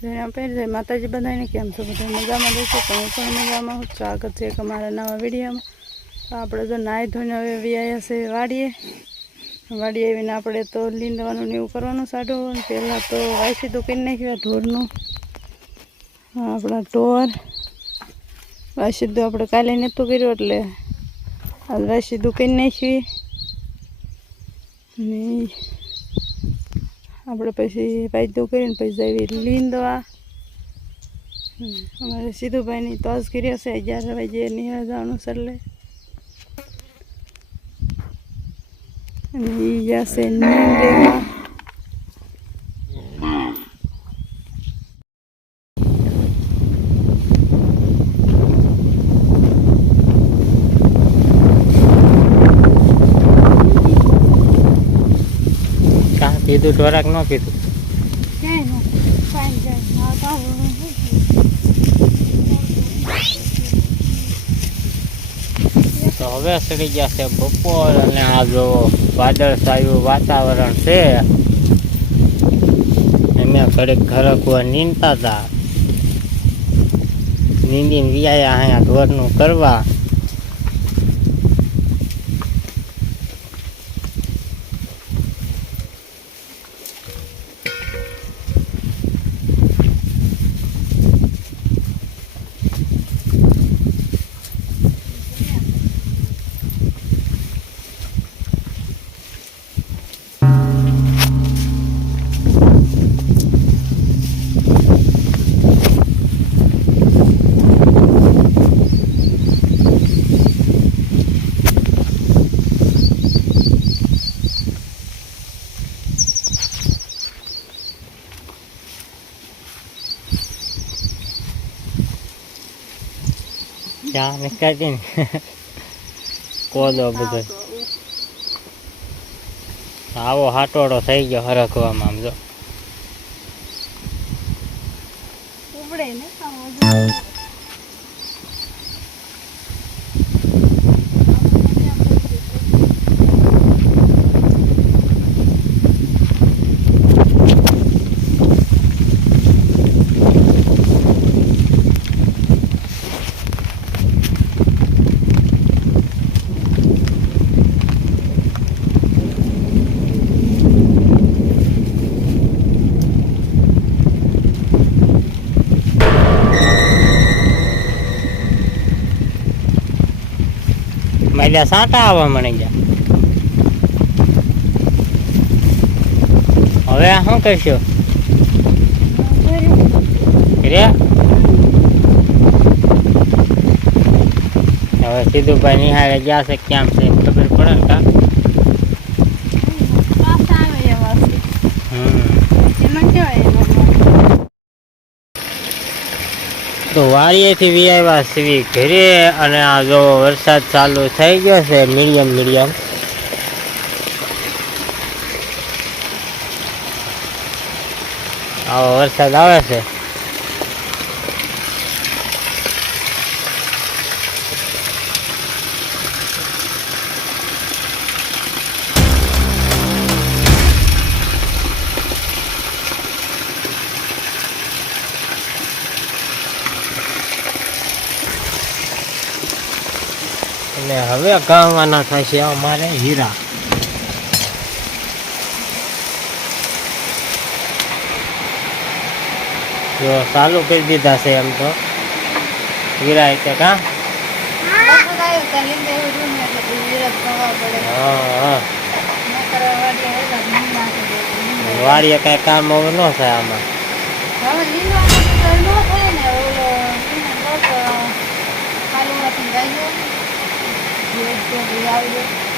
જય માતાજી બધાને કેમ છો? બધા મજામાં રહેશો? પણ હું પણ મજામાં હું. સ્વાગત છે એક અમારા નવા વિડીયોમાં. તો આપણે તો નાહી ધોઈને હવે વ્યાયા છે વાડીએ આવીને આપણે તો લીંદવાનું ને એવું કરવાનું સાડું. પહેલાં તો વાયસી તો કરી નાખ્યા ઢોરનું. આપણા ઢોર વાયસી તો આપણે કાલે નહોતું કર્યું એટલે આજ વાયસી તો કરી નાખી. અને આપણે પછી વાયદો કરીને પછી જઈએ લીંદવા. અમારે સીધુભાઈની તોજ કરી હશે 11 વાગે નિહાળ જવાનું છે એટલે. અને એ જશે નીંદવા. કીધું ઢોરાક ન કીધું તો હવે સડી ગયા છે બપોર અને આ જો વાદળછાયું વાતાવરણ છે. અમે ઘડીક ઘરકવા નીંદતા હતા, નીંદીને વ્યાયા અહીંયા ઢોરનું કરવા. ચા નીકળતી ને કોદો બધો આવો હાટોડો થઈ ગયો હરખવામાં. આમ જો ઉપડે ને મહિલા સાંટા આવવા મળી ગયા. હવે આ શું કરશું રે? હવે સીધુભાઈ નિહાળે ગયા છે ક્યાં છે ખબર પડે ને કા? તો વાડીએથી વી આવ્યા સીવી ઘરે અને આ જો વરસાદ ચાલુ થઈ ગયો છે મીડિયમ. આવો વરસાદ આવે છે. અને હવે ગામવાના થશે અમારે હીરા. જો ચાલુ કરી દીધા છે એમ તો હીરા એટલે કા. વાડીએ કઈ કામ હવે ન થાય આમાં.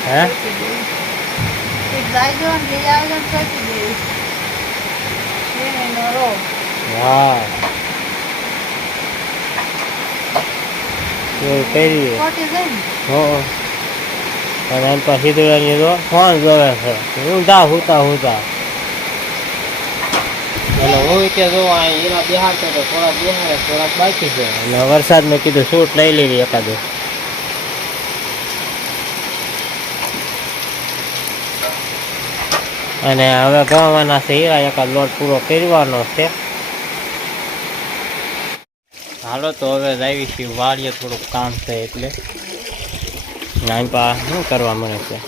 હે હા એવું કરીએ. અને એમ તો સીધુડાની જો ફોન જોવે છે ઊંધા હુતા એટલે હું ત્યાં જોવા એના બિહાર તો થોડાક બિહારે થોડાક બાકી છે. અને વરસાદ મેં કીધું શૂટ લઈ લેવી એકાદું. અને હવે ગવાના છે હીરા એકાદ લોટ પૂરો કરવાનો છે. હાલો તો હવે આવી છીએ વાડીએ, થોડુંક કામ છે એટલે નાઈ પા શું કરવા મને છે.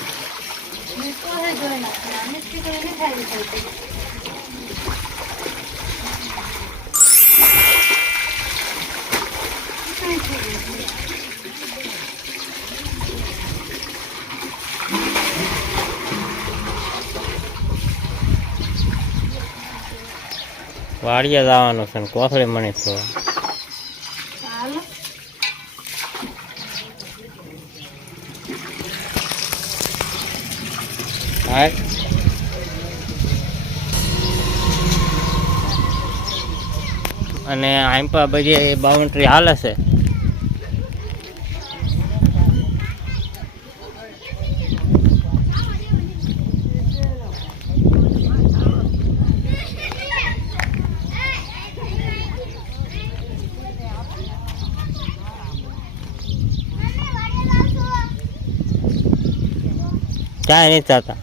વાડીએ જવાનું છે ને કોથળી મને તો હા. અને આમ પા બધી બાઉન્ડ્રી હાલે છે. ક્યાંય નહીં ચાતા.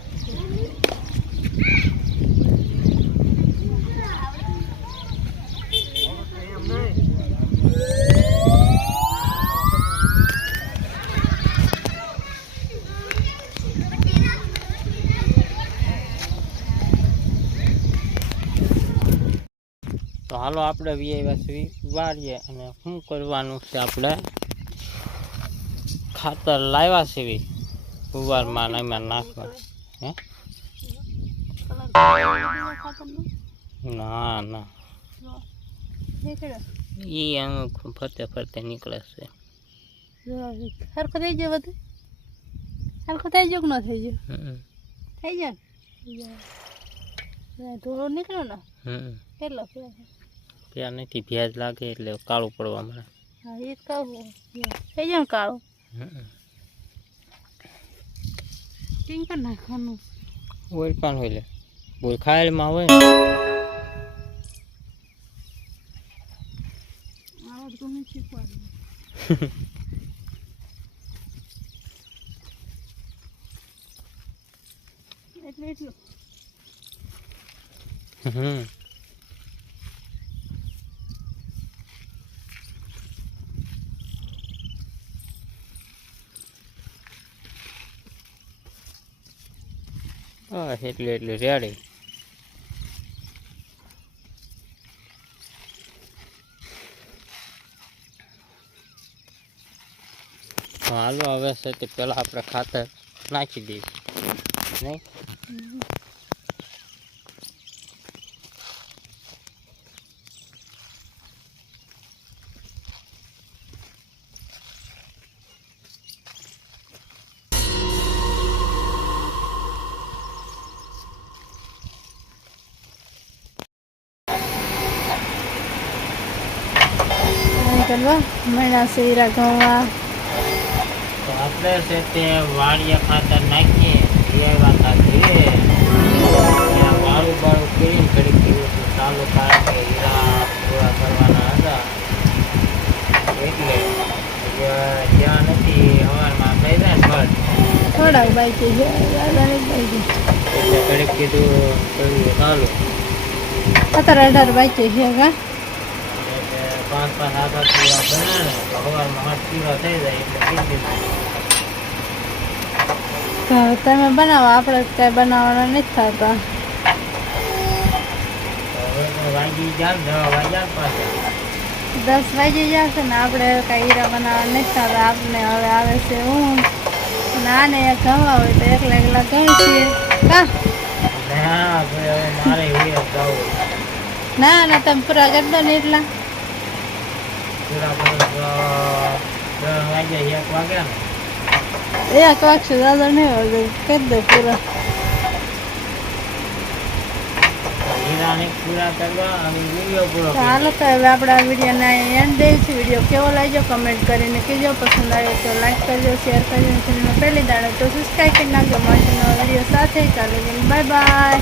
તો હાલો આપણે વાળીએ અને શું કરવાનું છે. આપણે ખાતર લાવ્યા છે ગુવારમાં એમાં નાખવા. હે ના ના એ આમ ફરતે ફરતે નીકળે છે. સરખો થઈ ગયો બધું સરખો થઈ ગયો કે ન થઈ ગયો? થઈ જાય ધોળો નીકળ્યો ને કેટલો ત્યાં નથી ભેજ લાગે એટલે કાળું પડવા મળે. હા એ જ કહું થઈ જાય કાળું. ટીંક નાખવાનું ઓઇલ પણ હોય લે બોલ ખાયલમાં હોય એટલે એટલું. હા એટલે રેડી. હાલો હવે છે તે પેલા આપણે ખાતર નાખી દઈએ નહીં. કરવા મહિના શીરા ઘઉં તો આપણે છે તે વાડીએ ખાતર નાખીએ વાળું બાળું કરીને ઘડીક દિવસ ચાલુ કારણ કે હીરા પૂરા કરવાના હતા એટલે જ્યાં નથી હવારમાં થઈ જાય ને બસ થોડાક બાકી છે બાકી એટલે ઘડીક કીધું કર્યું ચાલુ 17-18 બાકી છે કા 5-7 પૂરા બને ને તો હવારમાં 8 પૂરા થઈ જાય એટલે કીધું તમે બનાવો આપણે કઈ બનાવવાના નથી થતા. હવે તો વાગી જાય ને 10 વાગ્યા પાછા 10 વાગી જશે ને આપણે કઈ હીરા બનાવવા નથી થતા. આપણે હવે આવે છે હું નાને ગમવા હોય તો એકલા ગઈ છીએ કા ના ભાઈ હવે મારે હીરા જવું ના ના તમે પૂરા કરી દો ને એટલા પૂરા 3 વાગ્યા 1 વાગ્યા ને એક વાગશે દાદા નહીં હોય કરી દે પૂરા હીરાને પૂરા કરવા અને વિડીયો પૂરો હાલો તો હવે આપણે આ વિડીયોના એન્ડ દઈએ છીએ. વિડીયો કેવો લાગ્યો કમેન્ટ કરીને કહેજો. પસંદ આવ્યો તો લાઈક કરજો, શેર કરજો, ચેનલમાં પહેલી દાડો તો સબસ્ક્રાઈબ કરી નાખજો. મળશે નવા વિડીયો સાથે. ચાલો બાય બાય.